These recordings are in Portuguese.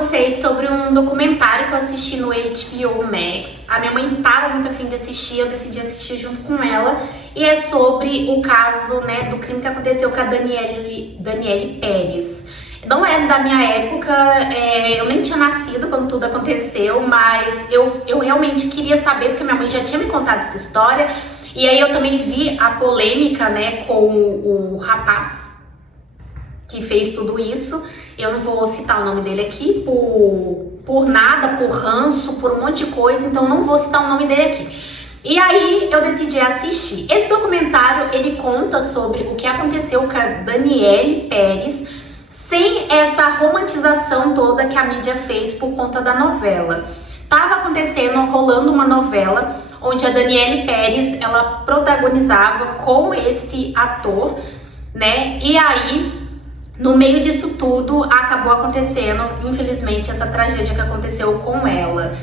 vocês sobre um documentário que eu assisti no HBO Max. A minha mãe estava muito afim de assistir, eu decidi assistir junto com ela. E é sobre o caso, né, do crime que aconteceu com a Daniele Pérez. Não é da minha época, eu nem tinha nascido quando tudo aconteceu, mas eu realmente queria saber, porque minha mãe já tinha me contado essa história. E aí eu também vi a polêmica, né, com o rapaz que fez tudo isso. Eu não vou citar o nome dele aqui por nada, por ranço, por um monte de coisa, então não vou citar o nome dele aqui. E aí eu decidi assistir. Esse documentário, ele conta sobre o que aconteceu com a Daniele Pérez, sem essa romantização toda que a mídia fez por conta da novela. Tava acontecendo, rolando uma novela, onde a Daniele Pérez, ela protagonizava com esse ator, né? E aí, no meio disso tudo, acabou acontecendo, infelizmente, essa tragédia que aconteceu com ela.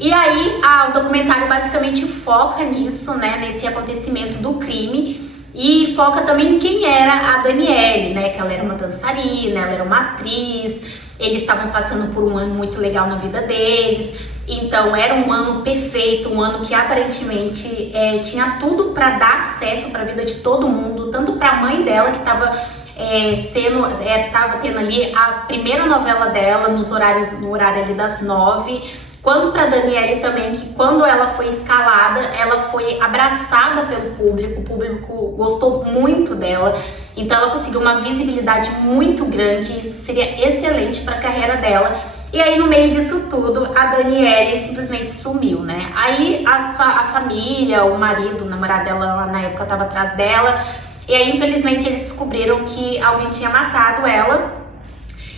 E aí, o documentário basicamente foca nisso, né, nesse acontecimento do crime, e foca também em quem era a Daniele, né, que ela era uma dançarina, ela era uma atriz, eles estavam passando por um ano muito legal na vida deles, então era um ano perfeito, um ano que aparentemente tinha tudo para dar certo para a vida de todo mundo, tanto para a mãe dela, que estava tava tendo ali a primeira novela dela no horário ali das 9, quanto para Daniele também, que quando ela foi escalada, ela foi abraçada pelo público, o público gostou muito dela, então ela conseguiu uma visibilidade muito grande, e isso seria excelente para a carreira dela. E aí, no meio disso tudo, a Daniele simplesmente sumiu, né? Aí a família, o marido, o namorado dela lá na época estava atrás dela. E aí, infelizmente, eles descobriram que alguém tinha matado ela.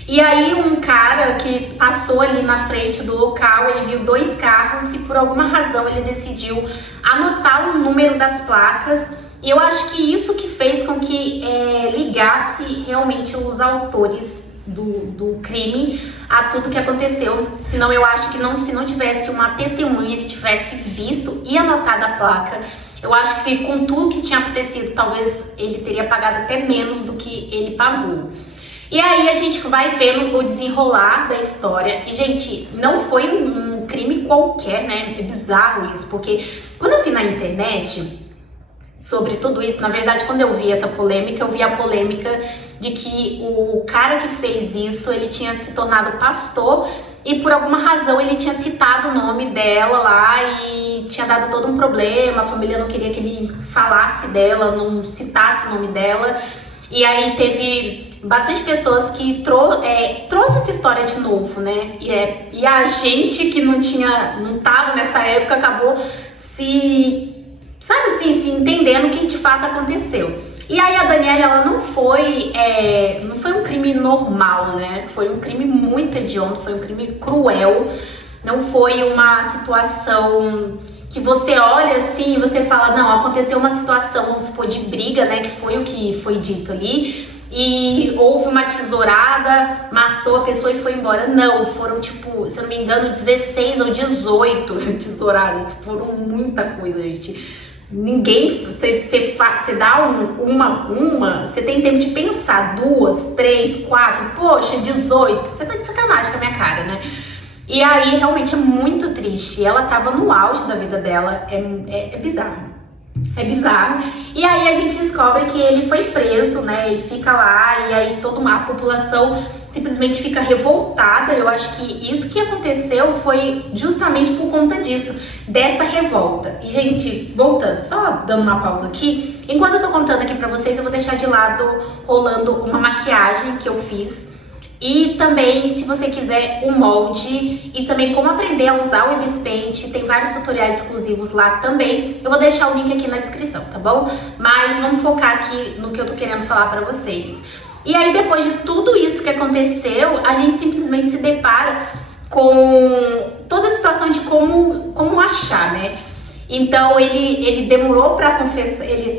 E aí, um cara que passou ali na frente do local, ele viu 2 carros e por alguma razão ele decidiu anotar o número das placas. E eu acho que isso que fez com que ligasse realmente os autores do crime a tudo que aconteceu. Senão eu acho que se não tivesse uma testemunha que tivesse visto e anotado a placa, eu acho que com tudo que tinha acontecido, talvez ele teria pagado até menos do que ele pagou. E aí a gente vai vendo o desenrolar da história. E, gente, não foi um crime qualquer, né? É bizarro isso, porque quando eu vi na internet sobre tudo isso, na verdade, quando eu vi essa polêmica, eu vi a polêmica de que o cara que fez isso, ele tinha se tornado pastor e por alguma razão ele tinha citado o nome dela lá e tinha dado todo um problema, a família não queria que ele falasse dela, não citasse o nome dela. E aí teve bastante pessoas que trouxe essa história de novo, né? E a gente que não tava nessa época acabou se entendendo o que de fato aconteceu. E aí a Daniele, ela não foi um crime normal, né? Foi um crime muito hediondo, foi um crime cruel. Não foi uma situação que você olha assim e você fala, não, aconteceu uma situação, vamos supor, de briga, né? Que foi o que foi dito ali. E houve uma tesourada, matou a pessoa e foi embora. Não, foram tipo, se eu não me engano, 16 ou 18 tesouradas. Foram muita coisa, gente. Ninguém, você dá você tem tempo de pensar, 2, 3, 4, poxa, 18, você tá de sacanagem com a minha cara, né? E aí realmente é muito triste, ela tava no auge da vida dela, é bizarro. É bizarro. E aí a gente descobre que ele foi preso, né? Ele fica lá e aí toda a população simplesmente fica revoltada. Eu acho que isso que aconteceu foi justamente por conta disso, dessa revolta. E, gente, voltando, só dando uma pausa aqui, enquanto eu tô contando aqui pra vocês, eu vou deixar de lado rolando uma maquiagem que eu fiz. E também, se você quiser, o molde e também como aprender a usar o MS Paint, tem vários tutoriais exclusivos lá também. Eu vou deixar o link aqui na descrição, tá bom? Mas vamos focar aqui no que eu tô querendo falar pra vocês. E aí, depois de tudo isso que aconteceu, a gente simplesmente se depara com toda a situação de como achar, né? Então ele demorou para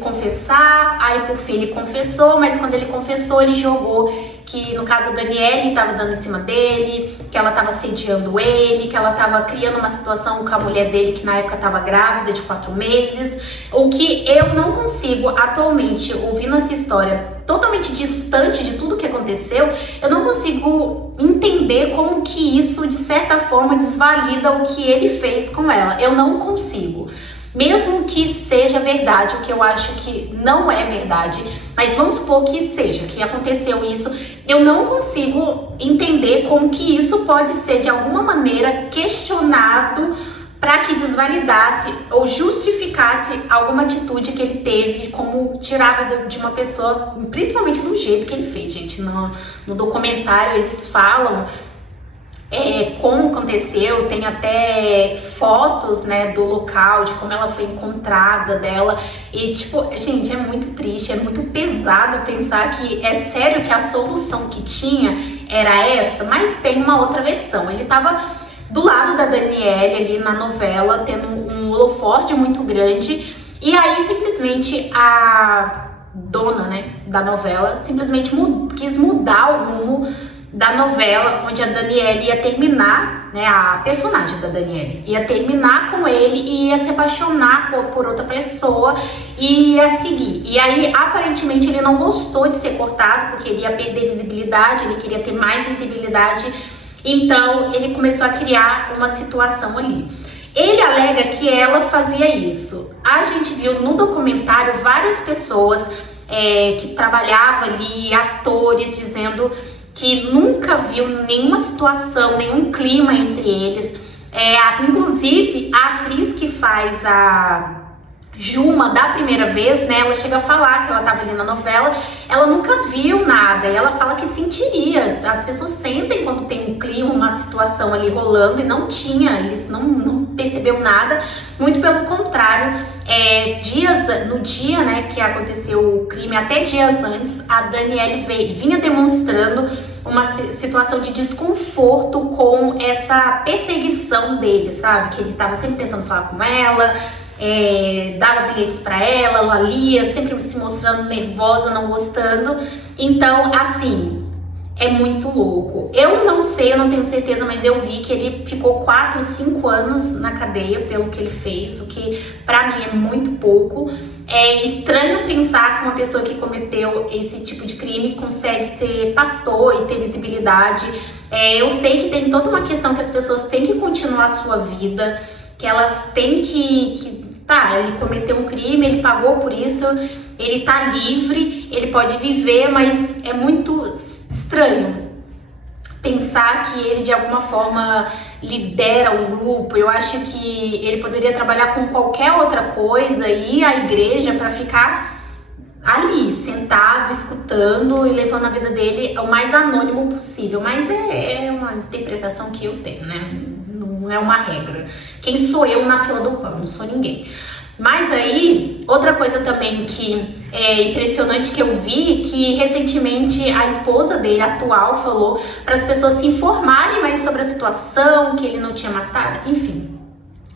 confessar, aí por fim ele confessou, mas quando ele confessou ele jogou que no caso a Daniele estava dando em cima dele, que ela estava assediando ele, que ela estava criando uma situação com a mulher dele que na época estava grávida de 4 meses, o que eu não consigo atualmente, ouvindo essa história, totalmente distante de tudo que aconteceu, eu não consigo entender como que isso, de certa forma, desvalida o que ele fez com ela. Eu não consigo. Mesmo que seja verdade, o que eu acho que não é verdade, mas vamos supor que seja, que aconteceu isso, eu não consigo entender como que isso pode ser de alguma maneira questionado para que desvalidasse ou justificasse alguma atitude que ele teve, como tirar a vida de uma pessoa, principalmente do jeito que ele fez, gente. No documentário eles falam como aconteceu, tem até fotos, né, do local, de como ela foi encontrada dela, e tipo, gente, é muito triste, é muito pesado pensar que é sério que a solução que tinha era essa, mas tem uma outra versão. Ele tava do lado da Danielle ali na novela, tendo um holofote muito grande, e aí simplesmente a dona, né, da novela simplesmente quis mudar o rumo da novela, onde a Danielle ia terminar, né, a personagem da Danielle ia terminar com ele e ia se apaixonar por outra pessoa e ia seguir. E aí, aparentemente, ele não gostou de ser cortado, porque ele ia perder visibilidade, ele queria ter mais visibilidade, então ele começou a criar uma situação ali. Ele alega que ela fazia isso. A gente viu no documentário várias pessoas que trabalhavam ali, atores, dizendo que nunca viu nenhuma situação, nenhum clima entre eles. Inclusive, a atriz que faz a Juma da primeira vez, né, ela chega a falar que ela estava ali na novela, ela nunca viu nada, e ela fala que sentiria. As pessoas sentem quando tem um clima, uma situação ali rolando, e não tinha, eles não percebeu nada, muito pelo contrário. No dia, né, que aconteceu o crime, até dias antes, a Danielle vinha demonstrando uma situação de desconforto com essa perseguição dele, sabe? Que ele estava sempre tentando falar com ela, dava bilhetes para ela lia, sempre se mostrando nervosa, não gostando. Então, assim, é muito louco. Eu não sei, eu não tenho certeza, mas eu vi que ele ficou 4, 5 anos na cadeia pelo que ele fez, o que pra mim é muito pouco. É estranho pensar que uma pessoa que cometeu esse tipo de crime consegue ser pastor e ter visibilidade. Eu sei que tem toda uma questão que as pessoas têm que continuar a sua vida, que elas têm ele cometeu um crime, ele pagou por isso, ele tá livre, ele pode viver, mas é muito estranho pensar que ele de alguma forma lidera um grupo. Eu acho que ele poderia trabalhar com qualquer outra coisa, ir à igreja para ficar ali, sentado, escutando e levando a vida dele o mais anônimo possível. Mas é uma interpretação que eu tenho, né? Não é uma regra. Quem sou eu na fila do pão? Não sou ninguém. Mas aí, outra coisa também que é impressionante que eu vi, que recentemente a esposa dele, atual, falou para as pessoas se informarem mais sobre a situação, que ele não tinha matado, enfim.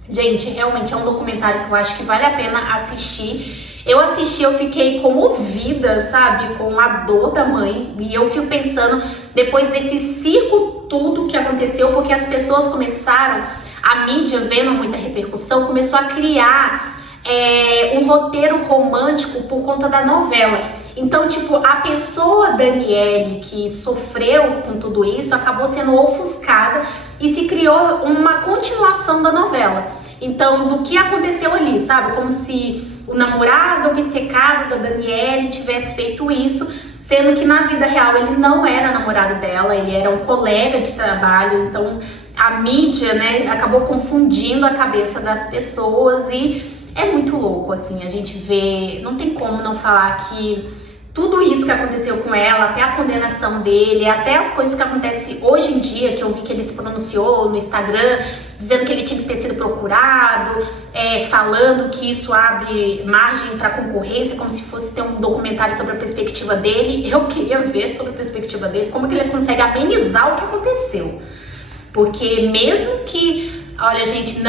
Gente, realmente é um documentário que eu acho que vale a pena assistir. Eu assisti, eu fiquei comovida, sabe, com a dor da mãe, e eu fico pensando, depois desse circo tudo que aconteceu, porque as pessoas começaram, a mídia vendo muita repercussão, começou a criar um roteiro romântico por conta da novela. Então, tipo, a pessoa Danielle que sofreu com tudo isso acabou sendo ofuscada e se criou uma continuação da novela. Então, do que aconteceu ali, sabe? Como se o namorado obcecado da Danielle tivesse feito isso, sendo que na vida real ele não era namorado dela, ele era um colega de trabalho. Então, a mídia, né, acabou confundindo a cabeça das pessoas e é muito louco, assim, a gente vê, não tem como não falar que tudo isso que aconteceu com ela, até a condenação dele, até as coisas que acontecem hoje em dia, que eu vi que ele se pronunciou no Instagram, dizendo que ele tinha que ter sido procurado, falando que isso abre margem para concorrência, como se fosse ter um documentário sobre a perspectiva dele. Eu queria ver sobre a perspectiva dele, como que ele consegue amenizar o que aconteceu. Porque mesmo que, olha, gente,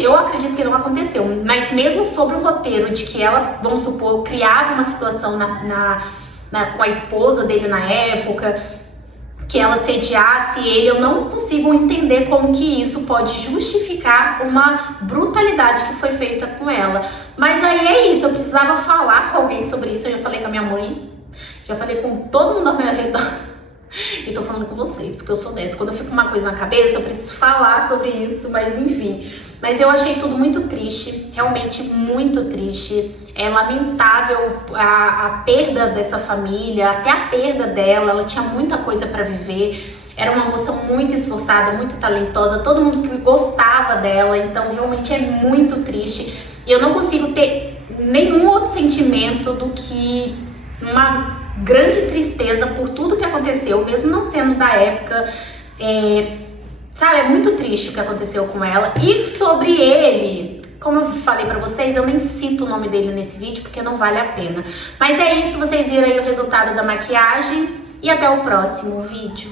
eu acredito que não aconteceu, mas mesmo sobre o roteiro de que ela, vamos supor, criava uma situação com a esposa dele na época, que ela sediasse ele, eu não consigo entender como que isso pode justificar uma brutalidade que foi feita com ela. Mas aí é isso, eu precisava falar com alguém sobre isso, eu já falei com a minha mãe, já falei com todo mundo ao meu redor. E tô falando com vocês, porque eu sou dessa. Quando eu fico com uma coisa na cabeça, eu preciso falar sobre isso, mas enfim. Mas eu achei tudo muito triste, realmente muito triste. É lamentável a perda dessa família, até a perda dela. Ela tinha muita coisa para viver. Era uma moça muito esforçada, muito talentosa, todo mundo que gostava dela. Então realmente é muito triste. E eu não consigo ter nenhum outro sentimento do que uma grande tristeza por tudo que aconteceu, mesmo não sendo da época. Sabe, é muito triste o que aconteceu com ela. E sobre ele, como eu falei pra vocês, eu nem cito o nome dele nesse vídeo porque não vale a pena. Mas é isso, vocês viram aí o resultado da maquiagem e até o próximo vídeo.